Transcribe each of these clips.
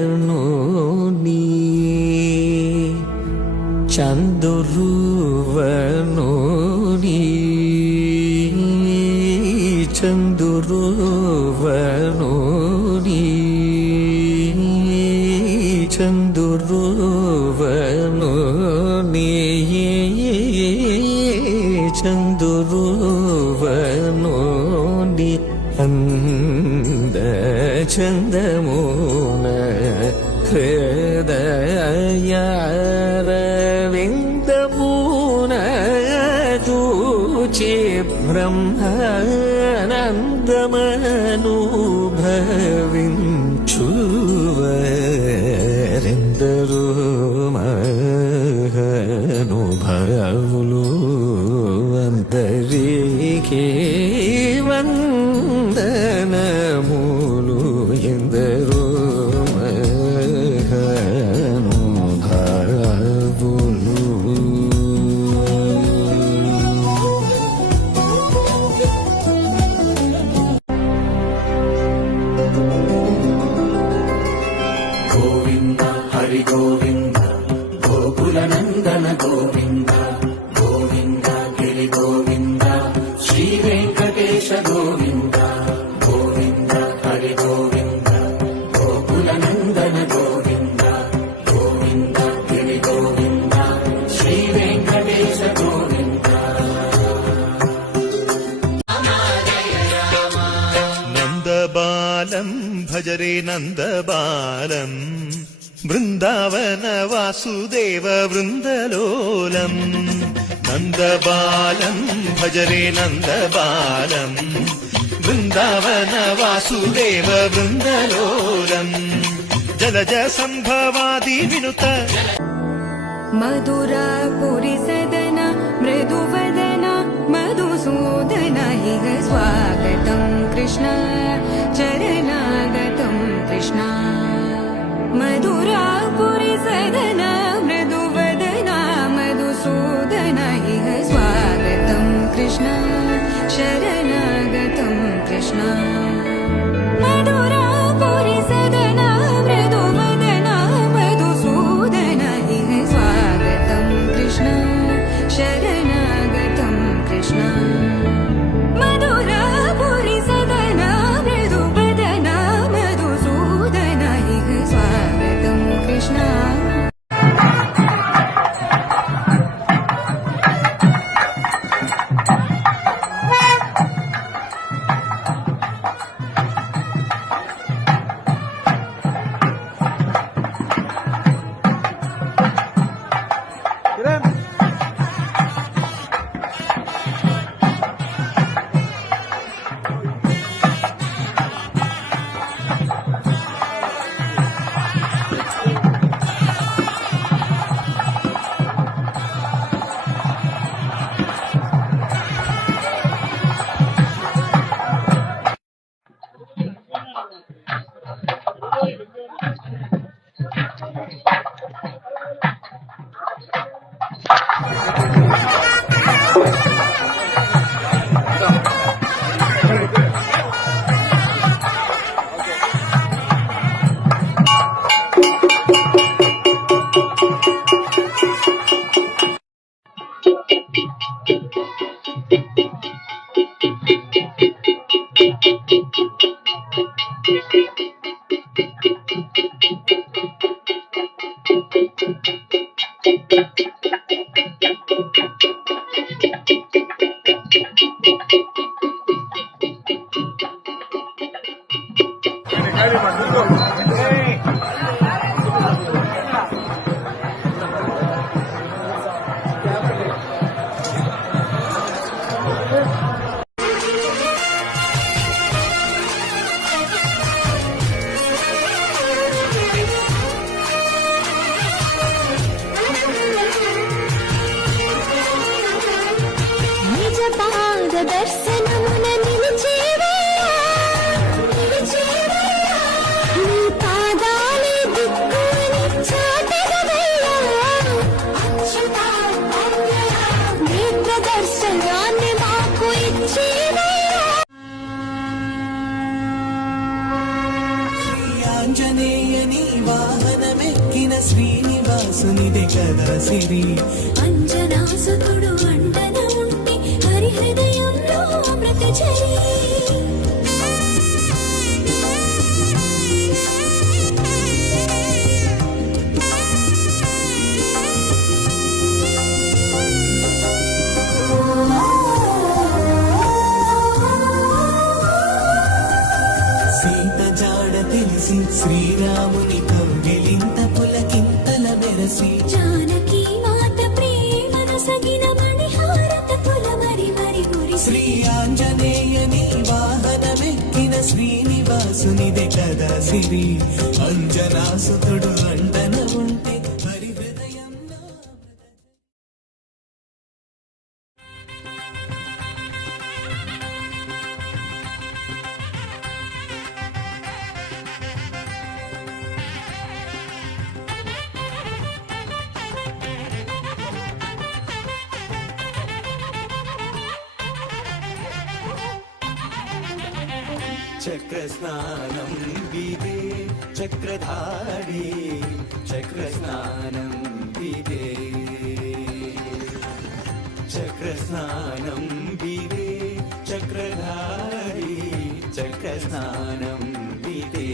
చందురువనుని చందురువనుని చందురువనుని చందురువనుని చందురువనుని అంద చందమున హృదయారవిందమున చూచి బ్రహ్మానందమనుభవించువరెందరూ మహానుభావులు అందరికీ వందనములు ఎందరో మహానుభావులు. గోవింద హరి గోవింద గోకుల నందన గోవింద గోవింద గిరి గోవింద శ్రీ వెంకటేశ గోవింద గోవింద హరి గోవింద గోకుల నందన గోవింద గోవింద గిరి గోవింద శ్రీ వెంకటేశ గోవింద. నందబాలం భజరే నందబాలం బృందావన వాసుదేవ వృందలోలం నందబాలం భజరే నందబాలం బృందావన వాసుదేవ వృందలోలం జలజ సంభవాది వినుత మధురాపురి సదన మృదువదన మధుసూదన ఇహ స్వాగతం కృష్ణ చరణాగతం కృష్ణ మధురాపురి సదన మృదువదన మధుసూదన ఇహ స్వాగతం కృష్ణ శరణాగతం కృష్ణ మధురాపురి సదన మృదువదన మధుసూదన ఇహ స్వాగతం కృష్ణ శరణాగతం కృష్ణ మధురాపురి సదన మృదువదన మధుసూదన ఇహ స్వాగతం కృష్ణ. దర్శనమున నిలిచేవయ్యా నీ ఆంజనేయని వాహనమెక్కిన శ్రీనివాసునిదే కదా సిరి అంజనాసుతుడు అండన ఉంటే హరి హృదయంలో అమృతచరి సీత జాడ తెలిసి శ్రీరాముని కౌగిలింత పులకింతల మెరసి జానకి మాత ప్రేమను సగిన మణిహారత పుల మరి మరి మురిసి శ్రీ ఆంజనేయని వాహనమెక్కిన శ్రీనివాసునిదే కదా సిరి అంజనాసుతుడు అండన ఉంటే హరి హృదయంలో చక్రస్నానం విదే చక్రధారి చక్రస్నానం విదే చక్రస్నానం విదే చక్రధారి చక్రస్నానం విదే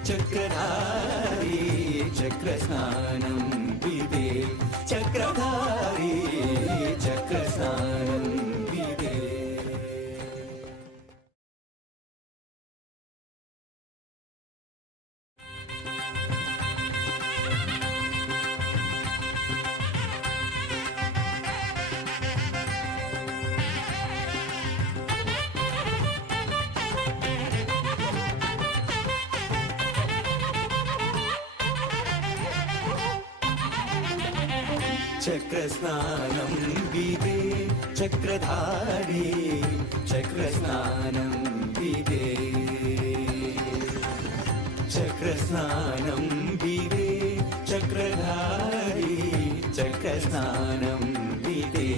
చక్రధారి చక్రస్నానం విదే చక్రధారి చక్రస్నానం విదే చక్రస్నానం విదే చక్రధారి చక్రస్నానం విదే చక్రస్నానం విదే చక్రధారి చక్రస్నానం విదే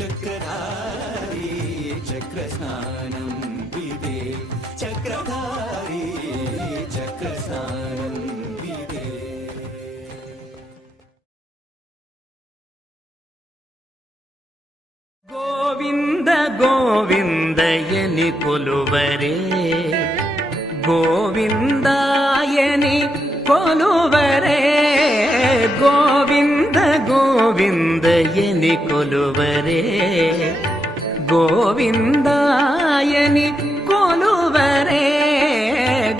చక్రధారి చక్రస్నానం విదే చక్రధారి చక్రస్నానం విదే ಗೋವಿಂದ ಗೋವಿಂದಯನಿ ಕೊಲುವರೆ ಗೋವಿಂದಾಯನಿ ಕೊಲುವರೆ ಗೋವಿಂದ ಗೋವಿಂದಯನಿ ಕೊಲುವರೆ ಗೋವಿಂದಾಯನಿ ಕೊಲುವರೆ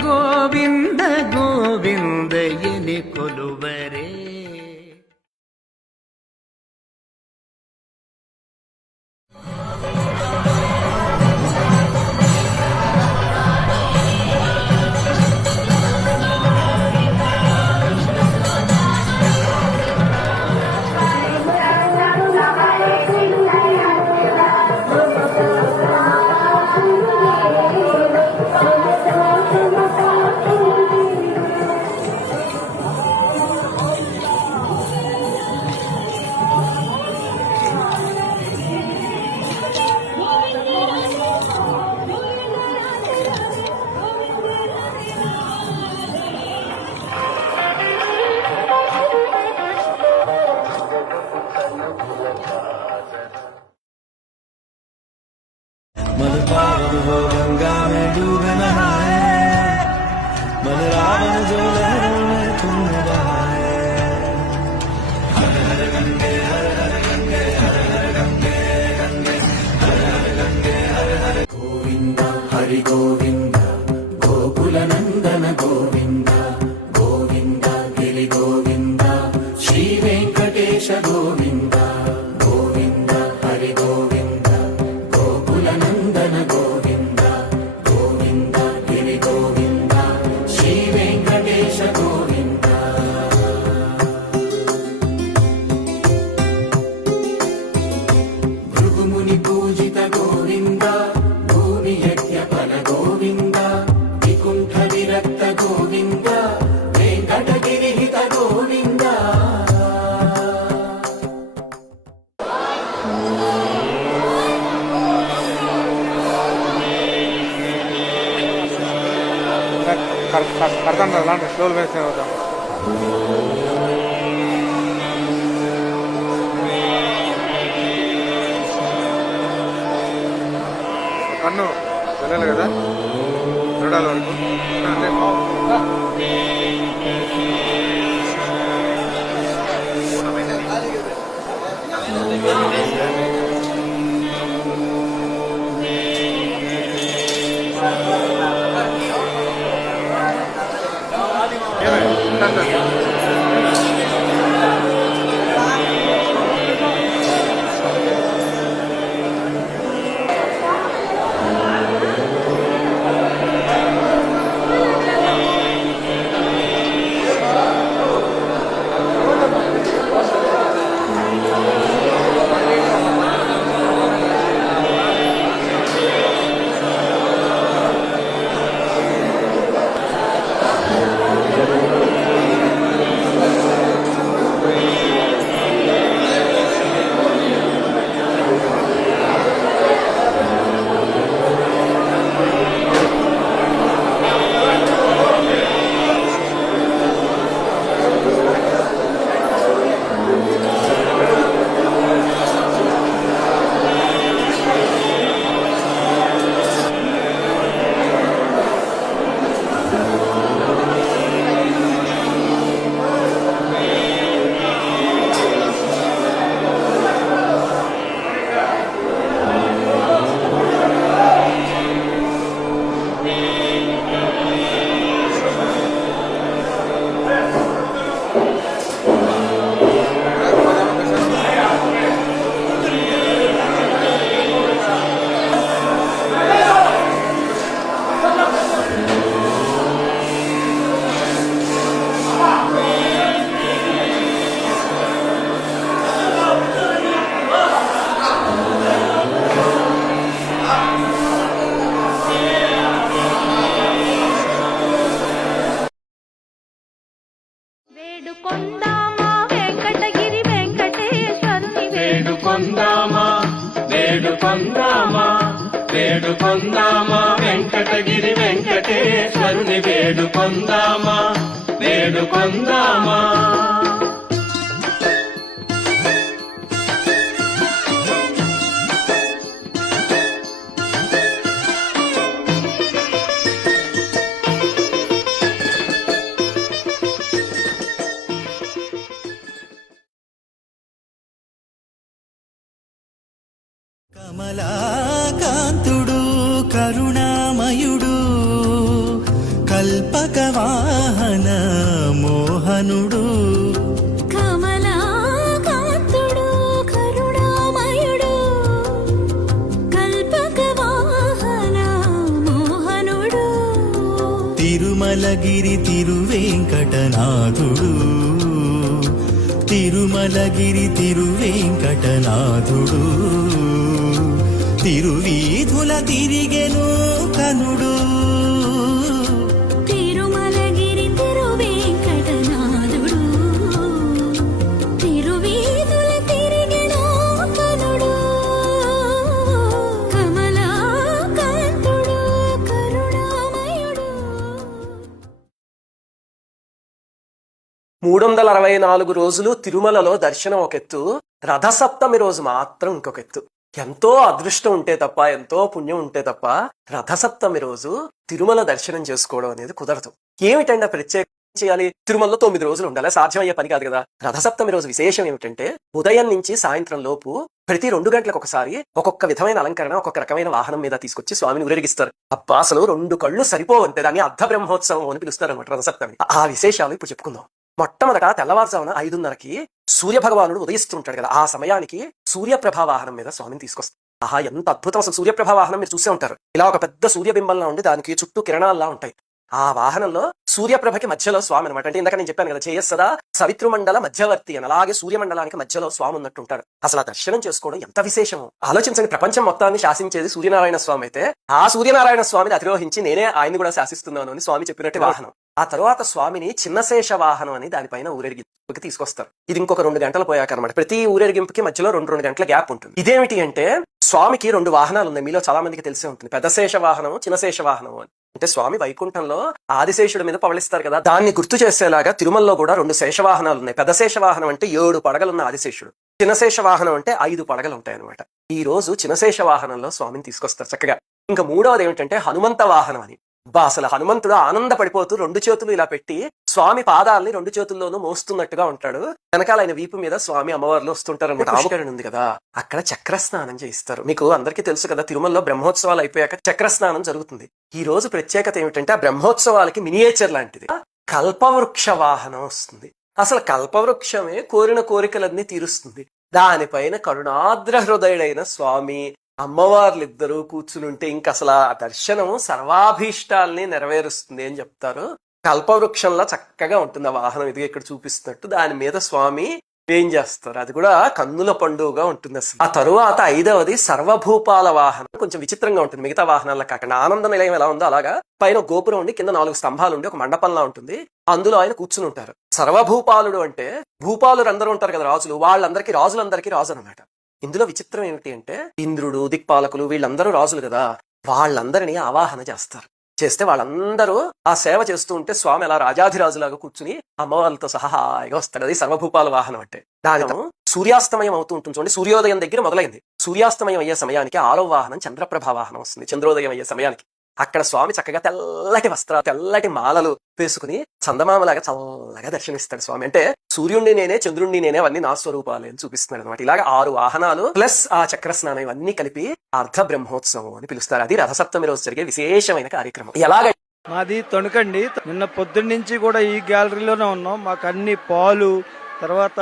ಗೋವಿಂದ ಗೋವಿಂದಯನಿ ಕೊಲುವರೆ मन पावन हो गंगा में डूब नहाए मन रावण जो लहरों में तुम बहाए हर हर गंगे हर हर गंगे हर हर गंगे गंगे हर हर गंगे हर हर గోవింద హరి గోవింద గోకుల నందన గోవింద గోవింద గిరి గోవింద శ్రీ వెంకటేశ గోవింద గోవింద హరి గోవింద గోకుల నందన గోవింద గోవింద గిరి గోవింద శ్రీ వెంకటేశ గోవింద భృగుముని పూజిత గోవింద భూమి యజ్ఞ ఫల గోవింద వికుంఠ విరక్త గోవింద వెంకటగిరిహిత గోవింద కడతాను కదా లాంటి స్లోలు వేస్తే అవుతాం. కన్ను వెళ్ళాలి కదా చూడాలి వరకు వేడుకొందామా వెంకటగిరి వెంకటేశ్వరుని వేడుకొందామా వేడుకొందామా వేడుకొందామా వెంకటగిరి వెంకటేశ్వరుని వేడుకొందామా వేడుకొందామా. కమలాకాంతుడు కరుణామయుడు కల్పక వాహన మోహనుడు కమలాకాంతుడు కరుణామయుడు కల్పక వాహన మోహనుడు తిరుమలగిరి తిరువేంకటనాథుడు తిరుమలగిరి తిరువేంకటనాథుడు తిరువీధుల తిరిగెను కనుడు తిరుమలగిరి తిరువేంకటనాథుడు తిరువీధుల తిరిగెను కనుడు కమలాకాంతుడు కరుణామయుడు. 364 రోజులు తిరుమలలో దర్శనం ఒక ఎత్తు, రథసప్తమి రోజు మాత్రం ఇంకొక ఎత్తు. ఎంతో అదృష్టం ఉంటే తప్ప, ఎంతో పుణ్యం ఉంటే తప్ప రథసప్తమి రోజు తిరుమల దర్శనం చేసుకోవడం అనేది కుదరదు. ఏమిటంటే ప్రత్యేకం చేయాలి? తిరుమలలో 9 రోజులు ఉండాలి, సాధ్యమయ్యే పని కాదు కదా. రథసప్తమి రోజు విశేషం ఏమిటంటే ఉదయం నుంచి సాయంత్రం లోపు ప్రతి 2 గంటలకు ఒకసారి ఒక్కొక్క విధమైన అలంకరణ, ఒక్కొక్క రకమైన వాహనం మీద తీసుకొచ్చి స్వామిని ఊరేగిస్తారు. అబ్బా అసలు 2 కళ్ళు సరిపోవంతే, దాన్ని అర్ధ బ్రహ్మోత్సవం అని పిలుస్తారు అనమాట రథసప్తమి. ఆ విశేషాలు ఇప్పుడు చెప్పుకుందాం. మొట్టమొదట తెల్లవారుజామున 5:30కి సూర్య భగవానుడు ఉదయిస్తుంటాడు కదా, ఆ సమయానికి సూర్యప్రభా వాహనం మీద స్వామిని తీసుకొస్తారు. ఆహా ఎంత అద్భుతం! అసలు సూర్యప్రభా వాహనం మీరు చూసే ఉంటారు. ఇలా ఒక పెద్ద సూర్యబింబంలా ఉండి దానికి చుట్టూ కిరణాల్లా ఉంటాయి. ఆ వాహనంలో సూర్యప్రభకి మధ్యలో స్వామి అనమాట. అంటే ఇందాక నేను చెప్పాను కదా, చేయస్సదా సవితృమండల మధ్యవర్తి అని. అలాగే సూర్యమండలానికి మధ్యలో స్వామి ఉన్నట్టు ఉంటారు. అసలు ఆ దర్శనం చేసుకోవడం ఎంత విశేషమో ఆలోచించండి. ప్రపంచం మొత్తాన్ని శాసించేది సూర్యనారాయణ స్వామి అయితే, ఆ సూర్యనారాయణ స్వామిని అధిరోహించి నేనే ఆయన్ని కూడా శాసిస్తున్నాను అని స్వామి చెప్పినట్టు వాహనం. ఆ తరువాత స్వామిని చిన్నశేష వాహనం అని దానిపైన ఊరేగింపుకి తీసుకొస్తారు. ఇది ఇంకొక 2 గంటలు పోయాక అనమాట. ప్రతి ఊరేగింపుకి మధ్యలో 2 గంటల గ్యాప్ ఉంటుంది. ఇదేమిటి అంటే స్వామికి 2 వాహనాలు ఉన్నాయి. మీలో చాలా మందికి తెలిసే ఉంటుంది, పెద్ద శేష వాహనం, చిన్నశేష వాహనం అని. అంటే స్వామి వైకుంఠంలో ఆదిశేషుడి మీద పవళిస్తారు కదా, దాన్ని గుర్తు చేసేలాగా తిరుమలలో కూడా 2 శేషవాహనాలు ఉన్నాయి. పెద్ద శేషవాహనం అంటే 7 పడగలున్న ఆదిశేషుడు, చిన్నశేష వాహనం అంటే 5 పడగలు ఉంటాయి అనమాట. ఈ రోజు చిన్నశేష వాహనంలో స్వామిని తీసుకొస్తారు చక్కగా. ఇంకా 3వది ఏమిటంటే హనుమంత వాహనం అని. అసలు హనుమంతుడు ఆనందపడిపోతూ 2 చేతులు ఇలా పెట్టి స్వామి పాదాలని 2 చేతుల్లోనూ మోస్తున్నట్టుగా ఉంటాడు. వెనకాల ఆయన వీపు మీద స్వామి అమ్మవార్లు వస్తుంటారు అనమాట. ఆవుకరణ ఉంది కదా, అక్కడ చక్ర స్నానం చేయిస్తారు. మీకు అందరికీ తెలుసు కదా, తిరుమలలో బ్రహ్మోత్సవాలు అయిపోయాక చక్ర స్నానం జరుగుతుంది. ఈ రోజు ప్రత్యేకత ఏమిటంటే ఆ బ్రహ్మోత్సవాలకి మినియేచర్ లాంటిది కల్పవృక్ష వాహనం వస్తుంది. అసలు కల్పవృక్షమే కోరిన కోరికలన్నీ తీరుస్తుంది. దానిపైన కరుణాద్ర హృదయుడైన స్వామి అమ్మవార్లిద్దరూ కూర్చునుంటే ఇంక అసలు ఆ దర్శనం సర్వాభీష్టాల్ని నెరవేరుస్తుంది అని చెప్తారు. కల్పవృక్షంలా చక్కగా ఉంటుంది ఆ వాహనం. ఇది ఇక్కడ చూపిస్తున్నట్టు దాని మీద స్వామి ఏం చేస్తారు, అది కూడా కన్నుల పండుగగా ఉంటుంది అసలు. ఆ తరువాత 5వది సర్వభూపాల వాహనం. కొంచెం విచిత్రంగా ఉంటుంది, మిగతా వాహనాల్లో కాకుండా. ఆనంద నిలయం ఎలా ఉందో అలాగా పైన గోపురం ఉండి కింద 4 స్తంభాలు ఉండి ఒక మండపంలా ఉంటుంది. అందులో ఆయన కూర్చుని ఉంటారు. సర్వభూపాలుడు అంటే భూపాలురు అందరూ ఉంటారు కదా, రాజులు, వాళ్ళందరికీ రాజులందరికీ రాజు అనమాట. ఇందులో విచిత్రం ఏమిటి అంటే ఇంద్రుడు, దిక్పాలకులు వీళ్ళందరూ రాజులు కదా, వాళ్ళందరినీ ఆవాహన చేస్తారు. చేస్తే వాళ్ళందరూ ఆ సేవ చేస్తూ ఉంటే స్వామి అలా రాజాధిరాజులాగా కూర్చుని అమ్మవాళ్ళతో సహా హాయిగా వస్తాడు. అది సర్వభూపాల వాహనం అంటే. దానితో సూర్యాస్తమయం అవుతూ ఉంటుంది చూడండి. సూర్యోదయం దగ్గర మొదలైంది. సూర్యాస్తమయం అయ్యే సమయానికి 6వ వాహనం చంద్రప్రభ వాహనం వస్తుంది. చంద్రోదయం అయ్యే సమయానికి అక్కడ స్వామి చక్కగా తెల్లటి వస్త్రాలు, తెల్లటి మాలలు వేసుకుని చందమామలాగా చల్లగా దర్శనమిస్తాడు స్వామి. అంటే సూర్యుడిని నేనే, చంద్రుడిని నేనే, అవన్నీ నా స్వరూపాలే అని చూపిస్తున్నాడు అనమాట. ఇలాగా 6 వాహనాలు ప్లస్ ఆ చక్ర స్నానం ఇవన్నీ కలిపి అర్ధ బ్రహ్మోత్సవం అని పిలుస్తారు. అది రథసప్తమి రోజు జరిగే విశేషమైన కార్యక్రమం. ఎలాగ మాది తణుకండి. నిన్న పొద్దున్న నుంచి కూడా ఈ గ్యాలరీలోనే ఉన్నాం. మాకు అన్ని పాలు, తర్వాత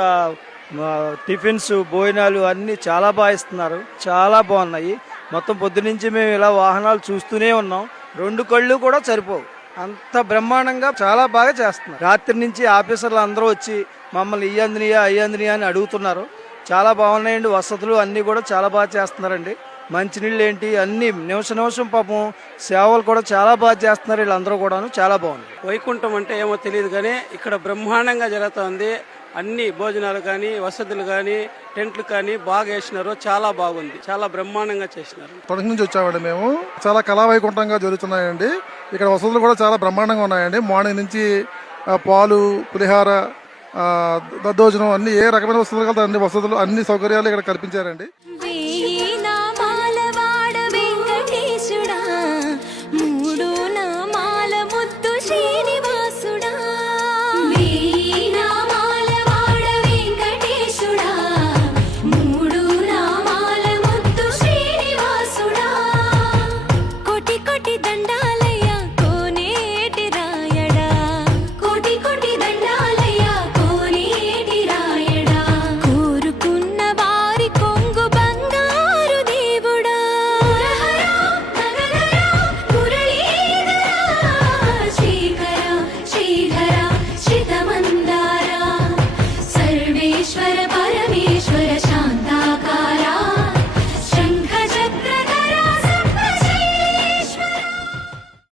టిఫిన్స్, భోజనాలు అన్ని చాలా బాగా ఇస్తున్నారు. చాలా బాగున్నాయి. మొత్తం పొద్దునుంచి మేము ఇలా వాహనాలు చూస్తూనే ఉన్నాం. 2 కళ్ళు కూడా సరిపోవు, అంత బ్రహ్మాండంగా చాలా బాగా చేస్తున్నారు. రాత్రి నుంచి ఆఫీసర్లు అందరూ వచ్చి మమ్మల్ని అయ్యందినియా అని అడుగుతున్నారు. చాలా బాగున్నాయండి. వసతులు అన్నీ కూడా చాలా బాగా చేస్తున్నారండి. మంచినీళ్ళు ఏంటి అన్ని నిమిషం పాపం సేవలు కూడా చాలా బాగా చేస్తున్నారు. వీళ్ళందరూ కూడాను చాలా బాగుంది. వైకుంఠం అంటే ఏమో తెలియదు కానీ ఇక్కడ బ్రహ్మాండంగా జరుగుతుంది. అన్ని భోజనాలు కానీ, వసతులు కానీ, టెంట్లు కానీ బాగా వేసినారు. చాలా బాగుంది, చాలా బ్రహ్మాండంగా చేసినారు. తణుకు నుంచి వచ్చామండి మేము. చాలా కళావైకుంఠంగా జరుగుతున్నాయండి. ఇక్కడ వసతులు కూడా చాలా బ్రహ్మాండంగా ఉన్నాయండి. మార్నింగ్ నుంచి పాలు, పులిహార, దద్దోజనం అన్ని ఏ రకమైన వసతులు కలితే అన్ని వసతులు, అన్ని సౌకర్యాలు ఇక్కడ కల్పించారండి.